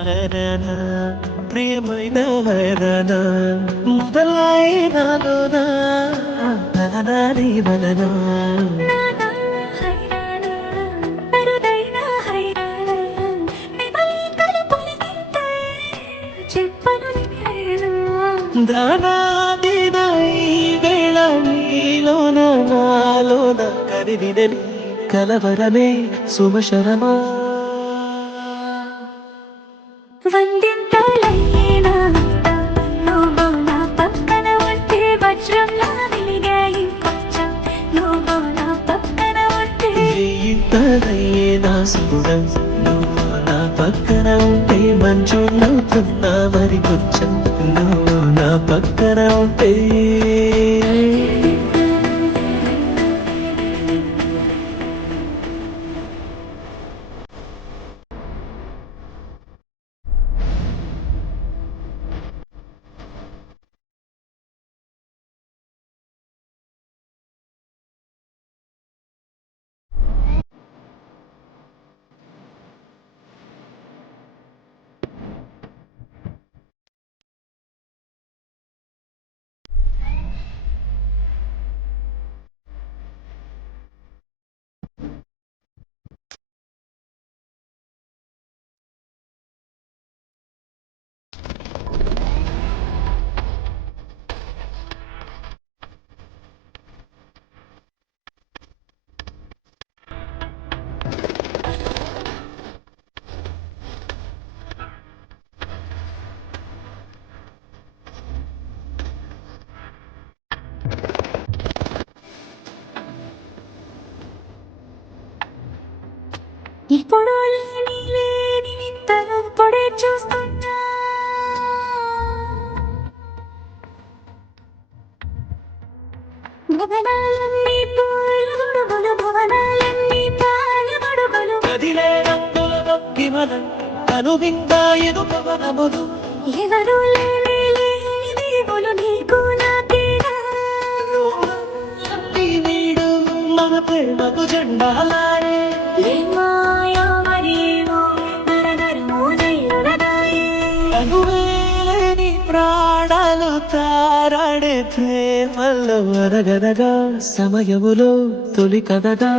హరణ ప్రియమైన హరణ మొదలైనలోన నాని వలన దానాదినై వేళ నీలోన నాలోన కరివినని కలవరమే సుమశరమా వందింతలైనా నువ్వు నా పక్కన ఉంటే వజ్రంలా వెలిగాయి కొంచెం నువ్వు నా పక్కన ఉంటే ఇంతదయ్యేనా సుగుణం నువ్వు నా పక్కన ఉంటే మంచుతున్నా మరి కొంచెం నువ్వు నా పక్కన ఉంటే ఇప్పుడు లేని లేని వింతలు ఇప్పుడే చూస్తున్నా భవనాలన్నీ పూల గొడుగులు భవనాలన్నీ పాల గొడుగులు కదిలే రంగుల భక్తిమనం కనువిందా ఎదుపవనములు ఎవరు లేని లేని దేవులు నీకు నాకేనా వీడు మన ప్రేమకు జెండాలాడే మాయా మరేమో నరనరమో జయుడదాయే అనువేలేని ప్రాణాలు తారాడే ప్రేమల్లో అరగనగా సమయములో తొలి కథగా